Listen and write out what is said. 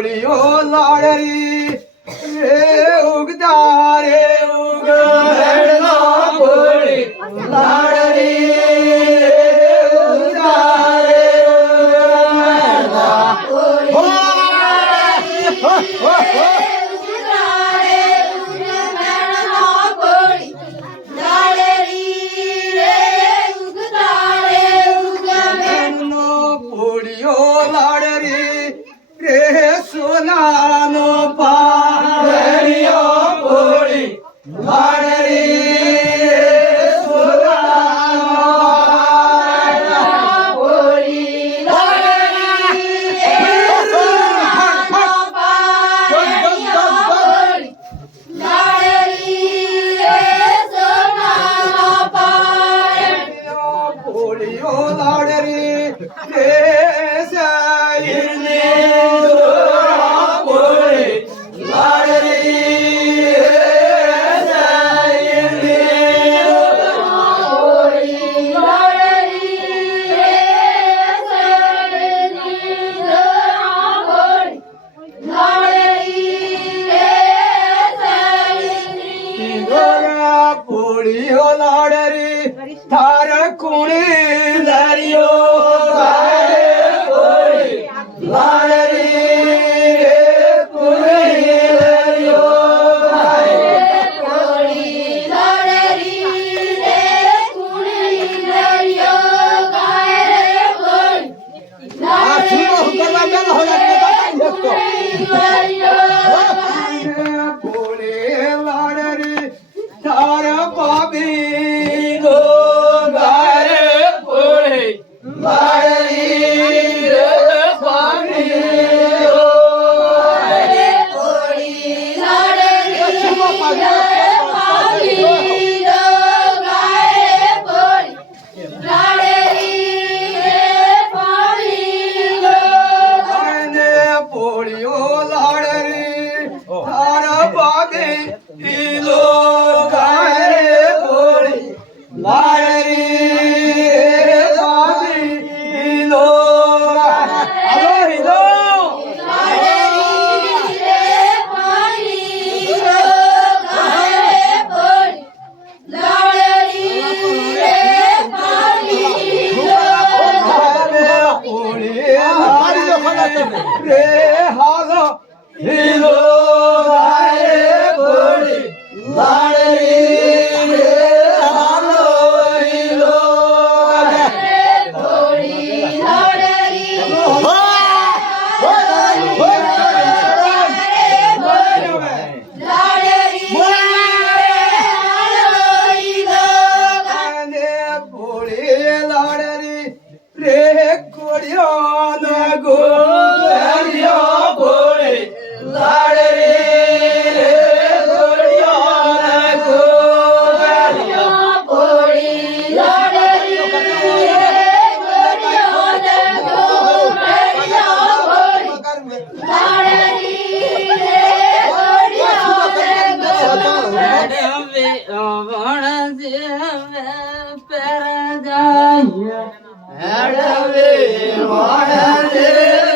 પોળીઓ લાડરી રે ઉગતા રે ઉગડનો પોળી લાડરી રે ઉગતા રે પોળીઓ લાડરી રે સોનાનો પાડણીઓ પોળી લાડરી રે સોનાનો પોળી લાડરી રે સોનાનો પાડણીઓ પોળી લાડરી રે સોનાનો પાડણીઓ પોળીઓ લાડરી રે સાઈરને દોરા પોળી લાડરી રે સાઈરને દોરા પોળી લાડરી રે સાઈરને દોરા પોળી લાડરી રે સાઈરને દોરા પોળીઓ લાડરી તાર કુણી દરિયો લાડરી રે કુણી દરિયો પોળી લાડરી રે કુણી દરિયો ગાય રે પોળી પોળી લાડરી તારા પાબી દો ગાય રે પોળી લાડરી રે પાબી દો ગાય રે પોળી લાડરી રે પાબી દો ગાય રે પોળી લાડરી રે પાબી દો ગાયને પોળીઓ લાડરી તારા પાબી લો ગાય રે પોળી લાડરી રે પાબી લો હાલો હિલો લાડરી રે પાબી લો ગાય રે પોળી લાડરી રે પાબી લો પોળી લાડરી રે હાલો હિલો ગાય રે પોળી લાડરી રે હાલો હિલો પોળી લાડરી પોળી લાડરી રે કોડિયો ન ગોળિયો પોળી લાડરી રે કોડિયો ન ગોળિયો પોળી લાડરી રે કોડિયો ન ગોળિયો પોળી લાડરી રે કોડિયો ન ગોળિયો હડવે વણ